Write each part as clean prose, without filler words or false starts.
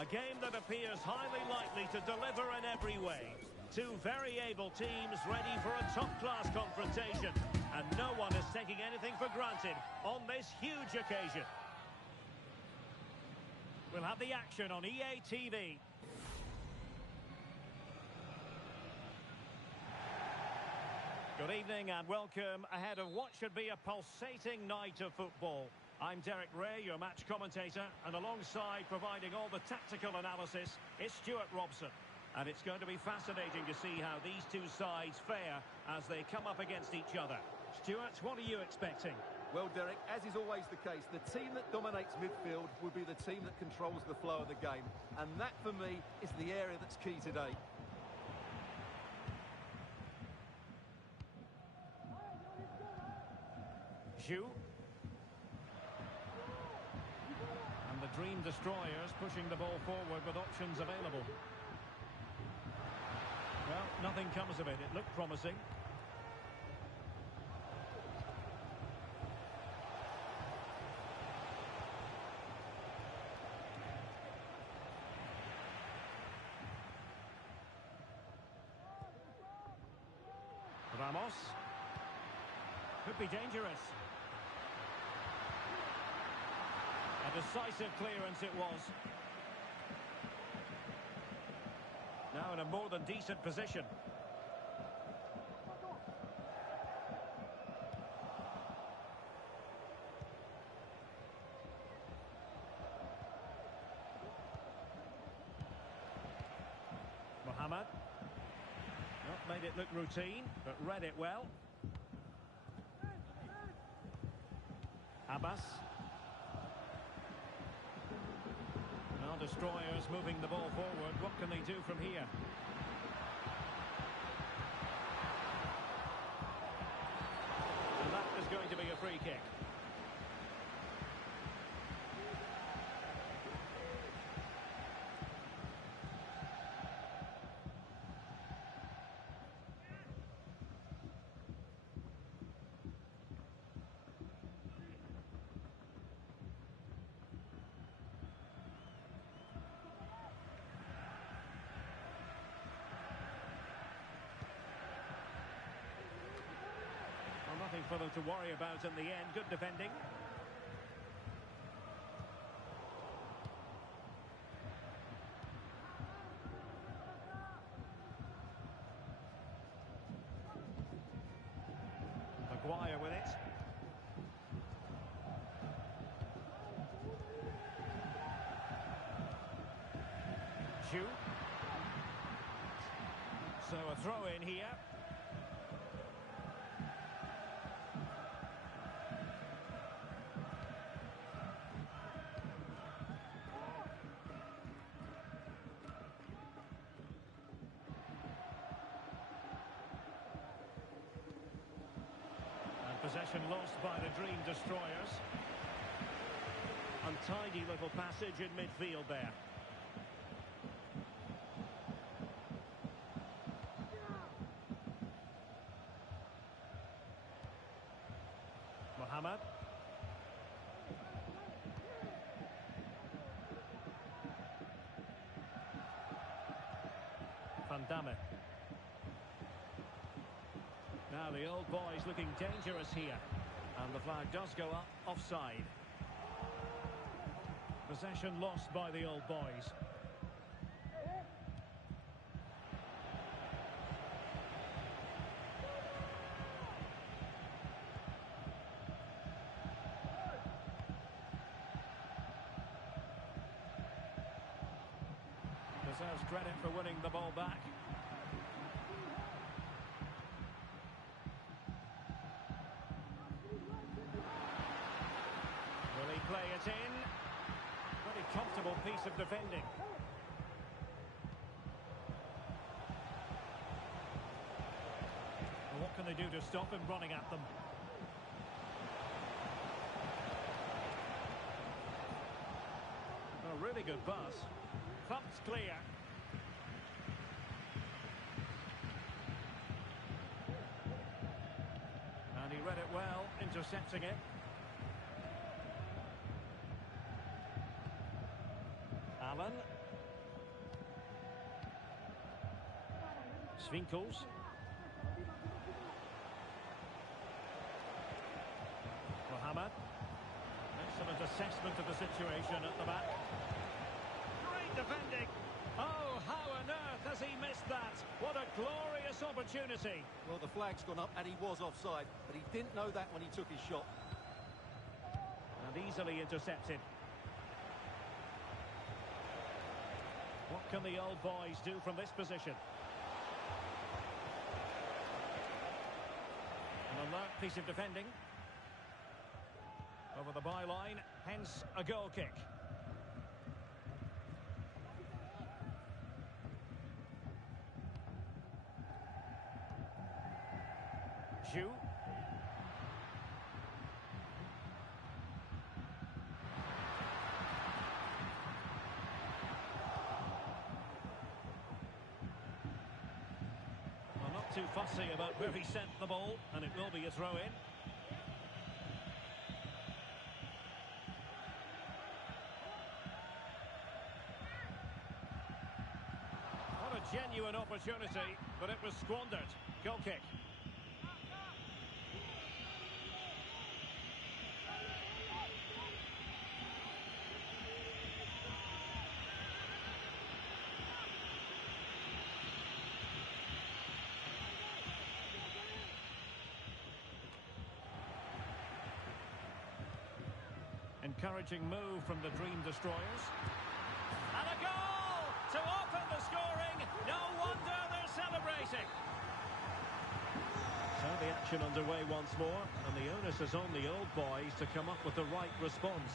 A game that appears highly likely to deliver in every way. Two very able teams ready for a top-class confrontation. And no one is taking anything for granted on this huge occasion. We'll have the action on EA TV. Good evening and welcome ahead of what should be a pulsating night of football. I'm Derek Ray, your match commentator, and alongside providing all the tactical analysis is Stuart Robson. And it's going to be fascinating to see how these two sides fare as they come up against each other. Stuart, what are you expecting? Well, Derek, as is always the case, the team that dominates midfield will be the team that controls the flow of the game. And that, for me, is the area that's key today. Zhu. And the Dream Destroyers pushing the ball forward with options available. Well, nothing comes of it. It looked promising. Ramos. Could be dangerous. A decisive clearance it was. Now in a more than decent position. Mohamed. Not made it look routine, but read it well. Abbas. Now Destroyers moving the ball forward. What can they do from here? And that is going to be a free kick. Nothing for them to worry about in the end. Good defending. Maguire with it. Zhu. So a throw in here. Possession lost by the Dream Destroyers. Untidy little passage in midfield there. Mohamed. Van Damme. Now the old boys looking dangerous here. And the flag does go up, offside. Possession lost by the old boys. Deserves credit for winning the ball back. Will he play it in? Very comfortable piece of defending. Well, what can they do to stop him running at them? A really good buzz. Thumped clear. And he read it well, intercepting it. Allen. Winkels. Mohamed. Excellent assessment of the situation at the back. Great defending. Oh, how on earth has he missed that? What a glorious opportunity. Well, the flag's gone up and he was offside, but he didn't know that when he took his shot. And easily intercepted. What can the old boys do from this position? An alert piece of defending. Over the byline, hence a goal kick. Zhu. Well, not too fussy about where he sent the ball, and it will be a throw-in. What a genuine opportunity, but it was squandered. Goal kick. Encouraging move from the Dream Destroyers. And a goal to open the scoring. No wonder they're celebrating. So the action underway once more, and the onus is on the old boys to come up with the right response.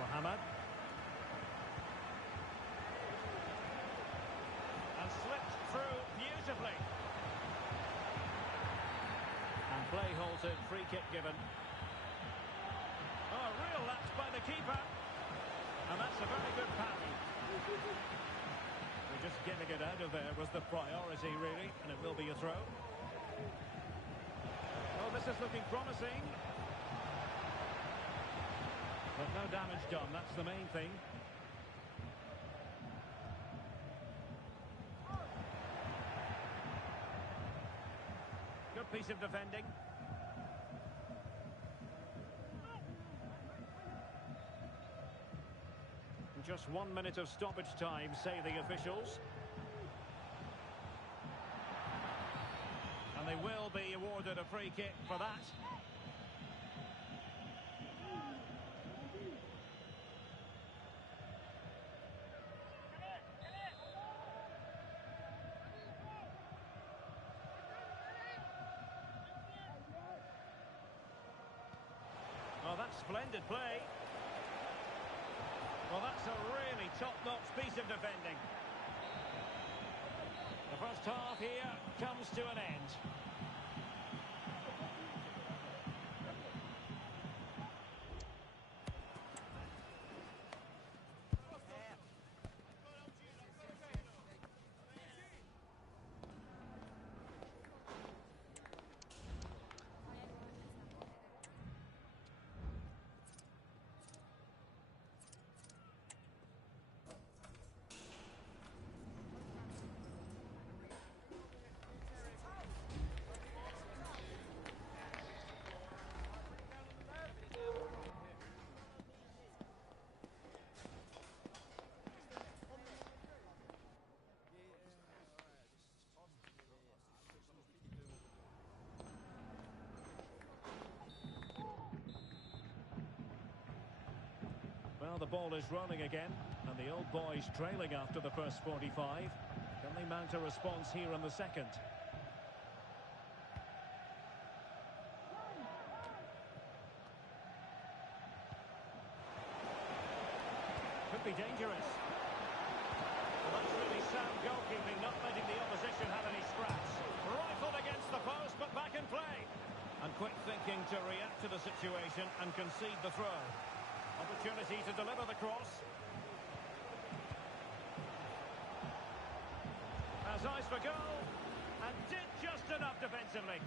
Mohamed. And slipped through beautifully. And play halted, free kick given. Oh, real lapse by the keeper. And that's a very good parry. We're just getting it out of there was the priority, really, and it will be a throw. Oh, this is looking promising. But no damage done, that's the main thing. Good piece of defending. Just 1 minute of stoppage time, say the officials. And they will be awarded a free kick for that. Oh, that's splendid play. Well, that's a really top-notch piece of defending. The first half here comes to an end. Well, the ball is rolling again, and the old boys trailing after the first 45. Can they mount a response here in the second? Could be dangerous. Well, that's really sound goalkeeping, not letting the opposition have any scraps. Rifled against the post, but back in play. And quick thinking to react to the situation and concede the throw. Opportunity to deliver the cross. Has eyes for goal, and did just enough defensively.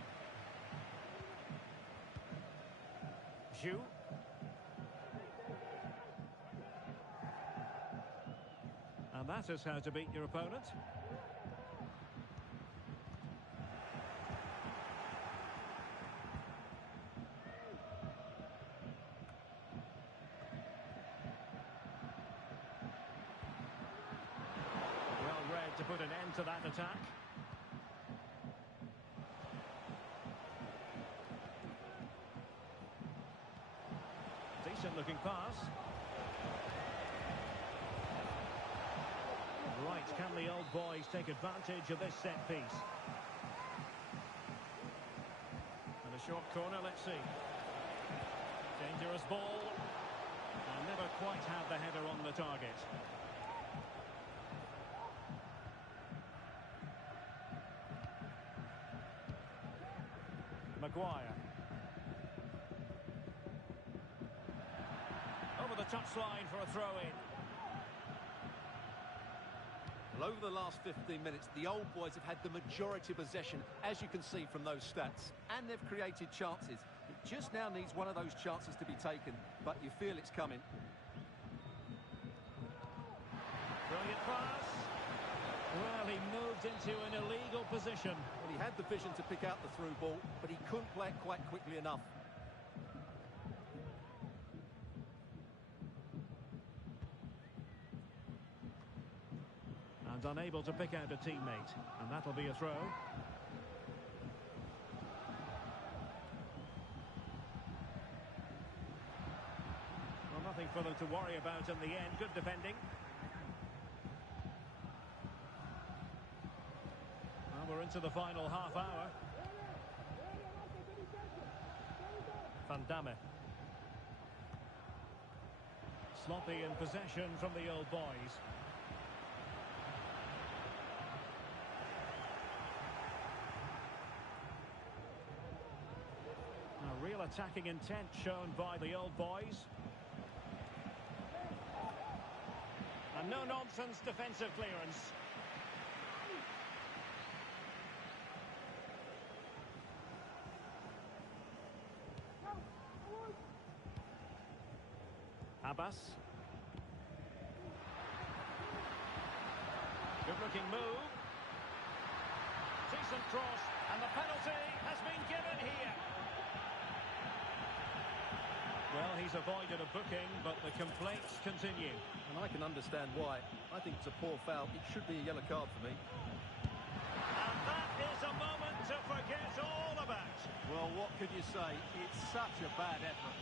Zhu. And that is how to beat your opponent. Well read to put an end to that attack. Decent looking pass. Right, can the old boys take advantage of this set piece? And a short corner, let's see. Dangerous ball. And never quite had the header on the target. Maguire. Over the touchline for a throw-in. Well, over the last 15 minutes, the old boys have had the majority of possession, as you can see from those stats. And they've created chances. It just now needs one of those chances to be taken, but you feel it's coming. Brilliant pass. Well, he moved into an illegal position. Well, he had the vision to pick out the through ball, but he couldn't play it quite quickly enough. And unable to pick out a teammate. And that'll be a throw. Well, nothing for them to worry about in the end. Good defending. Well, we're into the final half hour. Van Damme. Sloppy in possession from the old boys. A real attacking intent shown by the old boys. And no-nonsense defensive clearance. Abbas. Good-looking move. Decent cross, and the penalty has been given here. Well, he's avoided a booking, but the complaints continue. And I can understand why. I think it's a poor foul. It should be a yellow card for me. And that is a moment to forget all about. Well, what could you say? It's such a bad effort.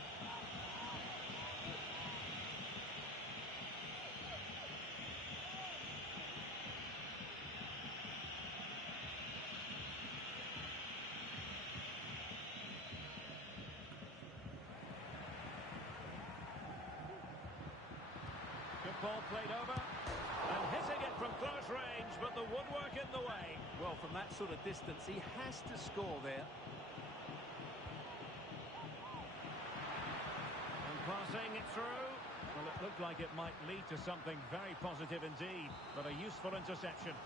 Ball played over, and hitting it from close range, but the woodwork in the way. Well, from that sort of distance, he has to score there. And passing it through. Well, it looked like it might lead to something very positive indeed, but a useful interception.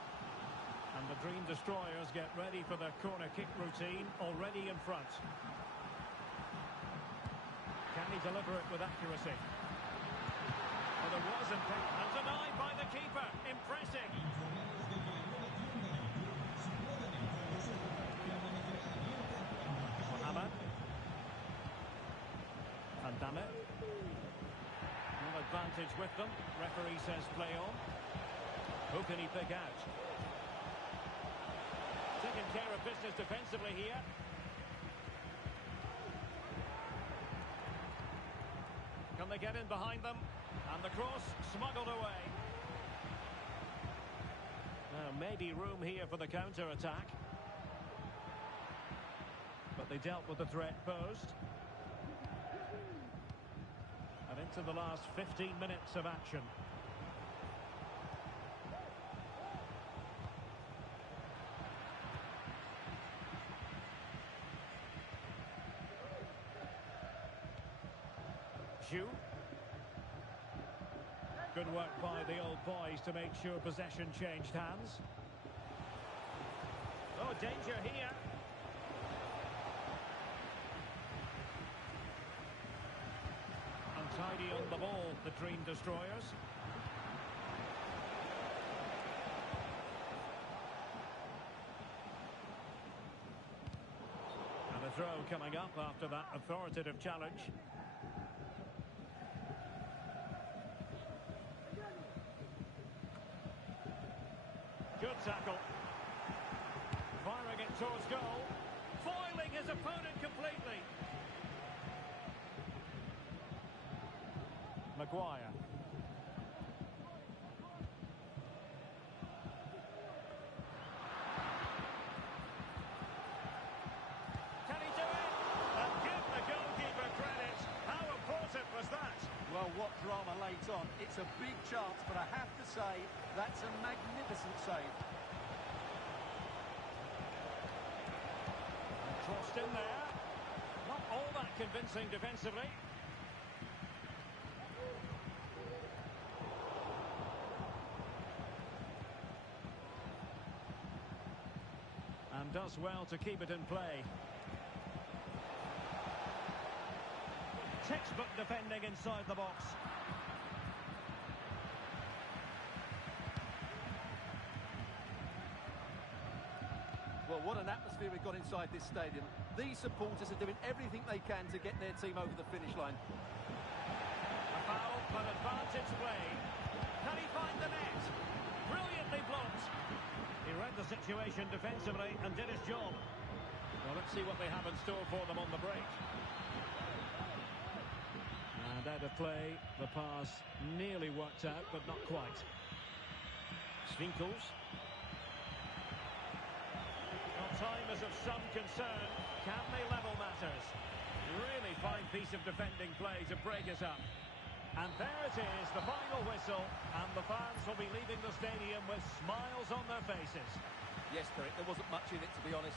And the Dream Destroyers get ready for their corner kick routine, already in front. Can he deliver it with accuracy? Well, there was impact, and denied by the keeper. Impressive. Mohamed. Van Damme. No advantage with them. Referee says play on. Who can he pick out? Taking care of business defensively here. Can they get in behind them? And the cross smuggled away. Now, maybe room here for the counter-attack. But they dealt with the threat posed. And into the last 15 minutes of action. Zhu. Good work by the old boys to make sure possession changed hands. Oh, danger here. Untidy on the ball, the Dream Destroyers. throw coming up after that authoritative challenge. Good tackle. Firing it towards goal. Foiling his opponent completely. Maguire. Can he do it? And give the goalkeeper credit. How important was that? Well, what drama late on. It's a big chance, but I have to say, that's a magnificent save. Crossed in there. Not all that convincing defensively. And does well to keep it in play. Textbook defending inside the box. Well, what an atmosphere we've got inside this stadium. These supporters are doing everything they can to get their team over the finish line. A foul, but advantage play. Can he find the net? Brilliantly blocked. He read the situation defensively and did his job. Well, let's see what they have in store for them on the break. And out of play, the pass nearly worked out, but not quite. Swinkels. Well, time is of some concern. Can they level matters? Really fine piece of defending play to break us up. And there it is, the final whistle, and the fans will be leaving the stadium with smiles on their faces. Yes, Derek, there wasn't much in it, to be honest.